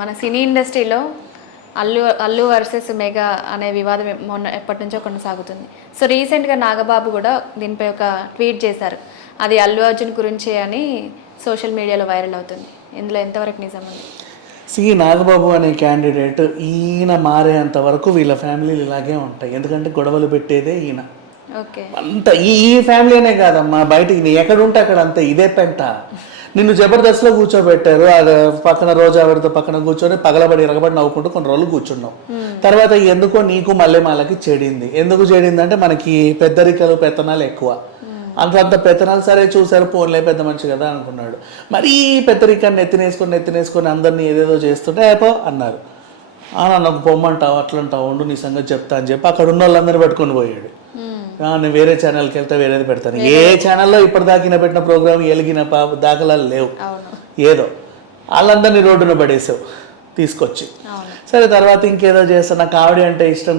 మన సినీ ఇండస్ట్రీలో Allu Allu versus mega అనే వివాదం మొన్న ఎప్పటి నుంచో కొనసాగుతుంది. సో రీసెంట్గా నాగబాబు కూడా దీనిపై ఒక ట్వీట్ చేశారు. అది అల్లు అర్జున్ గురించే అని సోషల్ మీడియాలో వైరల్ అవుతుంది. ఇందులో ఎంతవరకు నిజం ఉంది? నాగబాబు అనే క్యాండిడేట్ ఈయన మారేంత వరకు వీళ్ళ ఫ్యామిలీలు ఇలాగే ఉంటాయి. ఎందుకంటే గొడవలు పెట్టేదే ఈయన. ఓకే, అంత ఈ ఫ్యామిలీ అనే కాదమ్మా, బయట ఈయన ఎక్కడుంటే అక్కడ అంతే ఇదే పెంట. నిన్ను జబర్దస్త్లో కూర్చోబెట్టారు, పక్కన రోజా ఆవిడతో పక్కన కూర్చొని పగలబడి ఇరగబడి నవ్వుకుంటూ కొన్ని రోజులు కూర్చున్నావు. తర్వాత ఎందుకో నీకు మల్లెమాలకి చెడింది. ఎందుకు చెడింది అంటే మనకి పెద్దరికలు పెత్తనాలు ఎక్కువ. అంత పెత్తనాలు సరే చూసారు, పోన్లే పెద్ద మనిషి కదా అనుకున్నాడు. మరీ పెద్దరికాన్ని నెత్తినేసుకొని అందరినీ ఏదేదో చేస్తుంటే ఏపో అన్నారు. నాకు పొమ్మంటావు అట్లంటావు, ఉండు నీ సంగతి చెప్తా అని చెప్పి అక్కడ ఉన్న వాళ్ళందరూ పెట్టుకొని పోయాడు. నేను వేరే ఛానల్కి వెళ్తే వేరేది పెడతాను. ఏ ఛానల్లో ఇప్పటిదాకిన పెట్టిన ప్రోగ్రామ్ ఎలిగిన దాఖలాలు లేవు. ఏదో వాళ్ళందరినీ రోడ్డున పడేసావు తీసుకొచ్చి. సరే తర్వాత ఇంకేదో చేస్తా, నాకు కామెడీ అంటే ఇష్టం,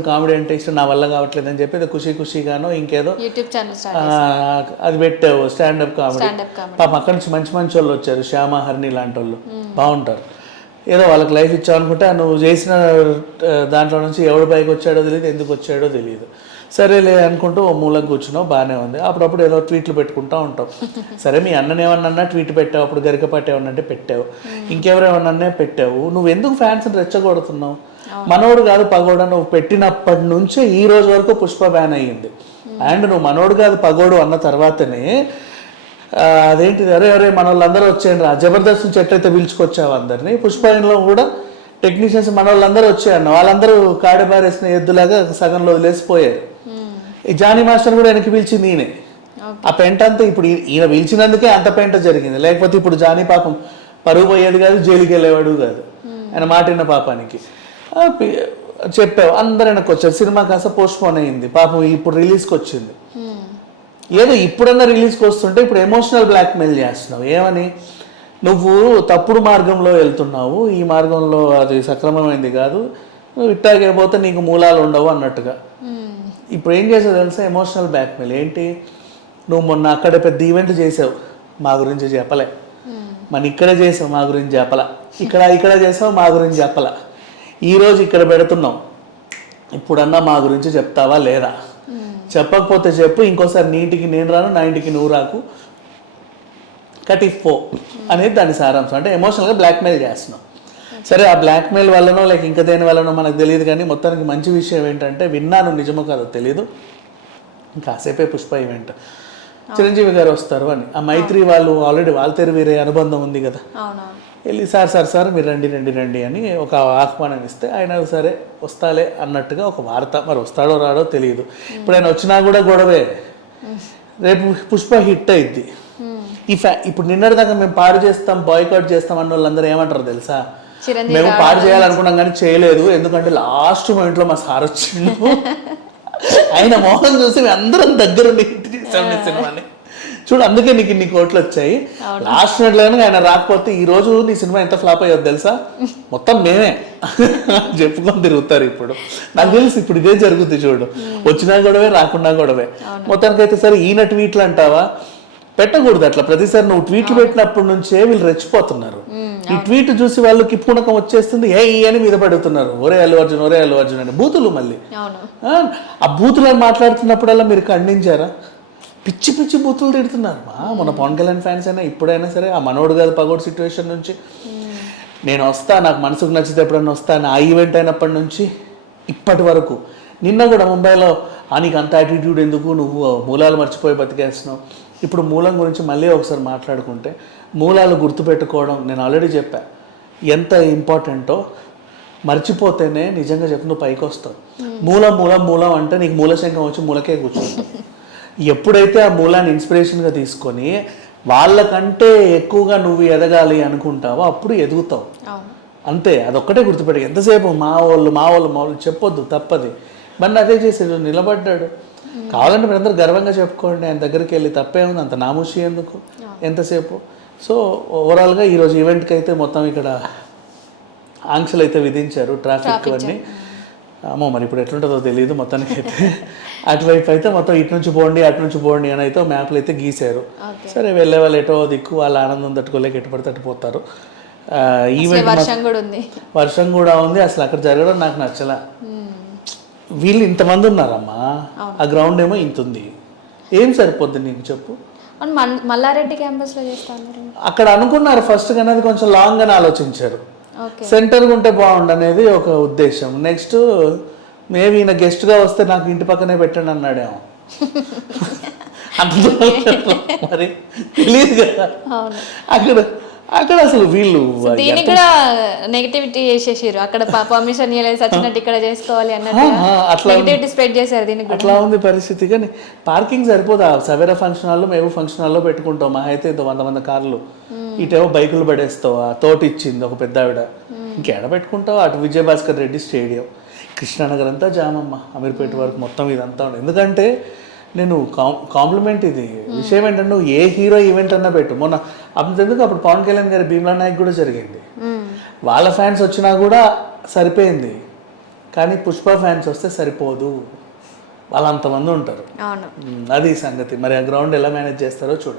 నా వల్ల కావట్లేదు అని చెప్పి ఖుషీగానో ఇంకేదో యూట్యూబ్ ఛానల్ అది పెట్టావు, స్టాండప్ కామెడీ. పాప అక్కడి నుంచి మంచి వాళ్ళు వచ్చారు, శ్యామ హరిణి లాంటి వాళ్ళు బాగుంటారు. ఏదో వాళ్ళకి లైఫ్ ఇచ్చావు అనుకుంటే నువ్వు చేసిన దాంట్లో నుంచి ఎవడు పైకి వచ్చాడో తెలియదు, ఎందుకు వచ్చాడో తెలియదు. సరేలే అనుకుంటూ ఓ మూలకు కూర్చున్నావు, బాగానే ఉంది. అప్పుడప్పుడు ఏదో ట్వీట్లు పెట్టుకుంటూ ఉంటావు. సరే మీ అన్నని ఏమన్నా ట్వీట్ పెట్టావు, అప్పుడు గరికపాటి ఏమన్నంటే పెట్టావు, ఇంకెవరేమన్నా పెట్టావు. నువ్వు ఎందుకు ఫ్యాన్స్ని రెచ్చగొడుతున్నావు? మనోడు కాదు పగోడు నువ్వు పెట్టినప్పటి నుంచే ఈ రోజు వరకు పుష్ప బ్యాన్ అయ్యింది. అండ్ నువ్వు మనోడు కాదు పగోడు అన్న తర్వాతనే అదేంటిది అరే మన వాళ్ళందరూ వచ్చేయండి, జబర్దస్త్ నుంచి ఎట్లయితే పిలుచుకొచ్చావు అందరినీ, పుష్పలో కూడా టెక్నీషియన్స్ మన వాళ్ళందరూ వచ్చాయన్న వాళ్ళందరూ కాడబారేసిన ఎద్దులాగా సగంలో వదిలేసిపోయారు. ఈ జానీ మాస్టర్ కూడా వెనక్కి పిలిచింది ఈయనే. ఆ పెంట అంతా ఇప్పుడు ఈయన పిలిచినందుకే అంత పెంట జరిగింది. లేకపోతే ఇప్పుడు జానీ పాపం పరుగు పోయేది కాదు, జైలుకి వెళ్ళేవాడు కాదు. ఆయన మాటిన్న పాపానికి చెప్పావు, అందరు వెనక్కి వచ్చారు. సినిమా కాస్త పోస్ట్ పోన్ అయింది, పాపం ఇప్పుడు రిలీజ్కి వచ్చింది. ఏదో ఇప్పుడన్నా రిలీజ్కి వస్తుంటే ఇప్పుడు ఎమోషనల్ బ్లాక్మెయిల్ చేస్తున్నావు. ఏమని? నువ్వు తప్పుడు మార్గంలో వెళ్తున్నావు, ఈ మార్గంలో అది సక్రమమైంది కాదు, నువ్వు ఇట్టాగే పోతే నీకు మూలాలు ఉండవు అన్నట్టుగా. ఇప్పుడు ఏం చేసావు తెలుసా? Emotional blackmail. ఏంటి? నువ్వు మొన్న అక్కడ పెద్ద ఈవెంట్ చేసావు, మా గురించి చెప్పలే. మన ఇక్కడే చేసావు, మా గురించి చెప్పలా. ఇక్కడ చేసావు, మా గురించి చెప్పలా. ఈరోజు ఇక్కడ పెడుతున్నావు, ఇప్పుడన్నా మా గురించి చెప్తావా లేదా? చెప్పకపోతే చెప్పు, ఇంకోసారి నీ ఇంటికి నేను రాను, నా ఇంటికి నువ్వు రాకు, కటిఫో అనేది దాని సారాంశం. అంటే ఎమోషనల్గా బ్లాక్మెయిల్ చేస్తున్నాం. సరే ఆ బ్లాక్మెయిల్ వల్లనో లేక ఇంకా దేని వల్లనో మనకు తెలియదు, కానీ మొత్తానికి మంచి విషయం ఏంటంటే విన్నాను, నిజమో కాదో తెలియదు, ఇంకాసేపే పుష్ప ఈవెంట్ చిరంజీవి గారు వస్తారు అని. ఆ మైత్రి వాళ్ళు ఆల్రెడీ వాళ్ళ వేరే అనుబంధం ఉంది కదా, వెళ్ళి సార్ మీరు రండి అని ఒక ఆహ్వానం ఇస్తే ఆయన సరే వస్తాలే అన్నట్టుగా ఒక వార్త. మరి వస్తాడో రాడో తెలియదు. ఇప్పుడు ఆయన వచ్చినా కూడా గొడవే. రేపు పుష్ప హిట్ అయింది. ఇప్పుడు నిన్నటిదాకా మేము పాడు చేస్తాం, బాయ్కాట్ చేస్తాం అన్న వాళ్ళందరూ ఏమంటారు తెలుసా? మేము పాడు చేయాలనుకున్నాం కానీ చేయలేదు, ఎందుకంటే లాస్ట్ మూమెంట్లో మా సార్ వచ్చిండు, ఆయన మోహం చూసి మేము అందరం దగ్గరుండి హిట్ చేసాం సినిమాని. చూడు, అందుకే నీకు ఇన్ని కోట్లు వచ్చాయి. లాస్ట్ మినిట్లో ఆయన రాకపోతే ఈ రోజు నీ సినిమా ఎంత ఫ్లాప్ అయ్యొద్దు తెలుసా? మొత్తం మేమే చెప్పుకొని తిరుగుతారు. ఇప్పుడు నాకు తెలుసు ఇప్పుడు ఇదే జరుగుతుంది. చూడు, వచ్చినా గొడవే, రాకుండా గొడవే. మొత్తానికైతే సరే ఈయన ట్వీట్లు అంటావా? పెట్టకూడదు అట్లా. ప్రతిసారి నువ్వు ట్వీట్లు పెట్టినప్పటి నుంచే వీళ్ళు రెచ్చిపోతున్నారు. ఈ ట్వీట్ చూసి వాళ్ళకి పూనకం వచ్చేస్తుంది, ఏ అని మీద పడుతున్నారు, ఒరే అల్లు అర్జున్ అని బూతులు. మళ్ళీ ఆ బూతులను మాట్లాడుతున్నప్పుడల్లా మీరు ఖండించారా? పిచ్చి బూతులు తిడుతున్నారు. మన పవన్ కళ్యాణ్ ఫ్యాన్స్ అయినా ఇప్పుడైనా సరే ఆ మనోడు కాదు పగోడు సిచ్యువేషన్ నుంచి నేను వస్తా, నాకు మనసుకు నచ్చితే ఎప్పుడన్నా వస్తాను, ఆ ఈవెంట్ అయినప్పటి నుంచి ఇప్పటి వరకు. నిన్న కూడా ముంబైలో నీకు అంత యాటిట్యూడ్ ఎందుకు, నువ్వు మూలాలు మర్చిపోయి బతికేస్తున్నావు. ఇప్పుడు మూలం గురించి మళ్ళీ ఒకసారి మాట్లాడుకుంటే, మూలాలు గుర్తుపెట్టుకోవడం నేను ఆల్రెడీ చెప్పా ఎంత ఇంపార్టెంటో. మర్చిపోతేనే నిజంగా చెప్పి నువ్వు పైకి వస్తావు. మూలం అంటే నీకు మూలశంఖం వచ్చి మూలకే కూర్చుంటావు. ఎప్పుడైతే ఆ మూలాన్ని ఇన్స్పిరేషన్గా తీసుకొని వాళ్ళకంటే ఎక్కువగా నువ్వు ఎదగాలి అనుకుంటావో అప్పుడు ఎదుగుతావు. అంతే, అదొక్కటే గుర్తుపెట్టు. ఎంతసేపు మా వాళ్ళు చెప్పొద్దు, తప్పది. మరి అదే చేసేది, నిలబడ్డాడు. కావాలంటే మీరు అందరూ గర్వంగా చెప్పుకోండి, ఆయన దగ్గరికి వెళ్ళి తప్పే ఉంది, అంత నామూషి ఎందుకు ఎంతసేపు. సో ఓవరాల్గా ఈరోజు ఈవెంట్కి అయితే మొత్తం ఇక్కడ ఆంక్షలు అయితే విధించారు, ట్రాఫిక్ అన్నీ. అమ్మో మరి ఇప్పుడు ఎట్లుంటుందో తెలియదు. మొత్తానికి అయితే అటువైపు అయితే మొత్తం ఇటు నుంచి పోండి అని అయితే మ్యాప్లు అయితే గీశారు. సరే వెళ్ళే వాళ్ళు ఎటో దిక్కు వాళ్ళ ఆనందం తట్టుకోలేక ఎటు పడితే అటు పోతారు. ఈవెంట్ వర్షం కూడా ఉంది. వర్షం కూడా ఉంది, అసలు అక్కడ జరగడం నాకు నచ్చలా. వీళ్ళు ఇంతమంది ఉన్నారమ్మా, ఆ గ్రౌండ్ ఏమో ఇంత ఉంది, ఏం సరిపోద్ది నీకు చెప్పు. అవును, మల్లారెడ్డి క్యాంపస్లో చేస్తా ఉన్నారు. అక్కడ అనుకున్నారు ఫస్ట్ కానీ అది కొంచెం లాంగ్ అని ఆలోచించారు. ఓకే, సెంటర్గా ఉంటే బాగుండు అనేది ఒక ఉద్దేశం. నెక్స్ట్ మేబీ ఈయన గెస్ట్గా వస్తే నాకు ఇంటి పక్కనే పెట్టండి అన్నాడేమో. అంత మరి తెలియదు కదా. అవును, అక్కడ అక్కడ అసలు వీళ్ళు దీనికి కూడా నెగిటివిటీ చేసేసారు. అక్కడ పర్మిషన్ ఇవ్వలేదు, సచ్చినట్టు ఇక్కడ చేసుకోవాలి అన్నట్టు నెగిటివిటీ స్ప్రెడ్ చేశారు. దీనికి అట్లా ఉంది పరిస్థితి. కానీ పార్కింగ్ సరిపోదా? సవేరా ఫంక్షన్ హాల్లో మేము ఫంక్షన్ హాల్లో పెట్టుకుంటాం, మా అయితే 100 కార్లు, ఇటేమో బైకులు పడేస్తావు. ఆ తోటి ఇచ్చింది ఒక పెద్ద ఆవిడ, ఇంకేడ పెట్టుకుంటావు? అటు విజయభాస్కర్ రెడ్డి స్టేడియం, కృష్ణానగర్ అంతా జామ్ అమ్మ, అమీర్పేట వరకు మొత్తం ఇదంతా ఉంది. ఎందుకంటే నేను కాంప్లిమెంట్, ఇది విషయం ఏంటంటే నువ్వు ఏ హీరో ఈవెంట్ అన్నా పెట్టు. మొన్న అంతెందుకు అప్పుడు పవన్ కళ్యాణ్ గారి భీమ్లా నాయక్ కూడా జరిగింది, వాళ్ళ ఫ్యాన్స్ వచ్చినా కూడా సరిపోయింది. కానీ పుష్ప ఫ్యాన్స్ వస్తే సరిపోదు, వాళ్ళు అంతమంది ఉంటారు. అవును, అది సంగతి. మరి ఆ గ్రౌండ్ ఎలా మేనేజ్ చేస్తారో చూడాలి.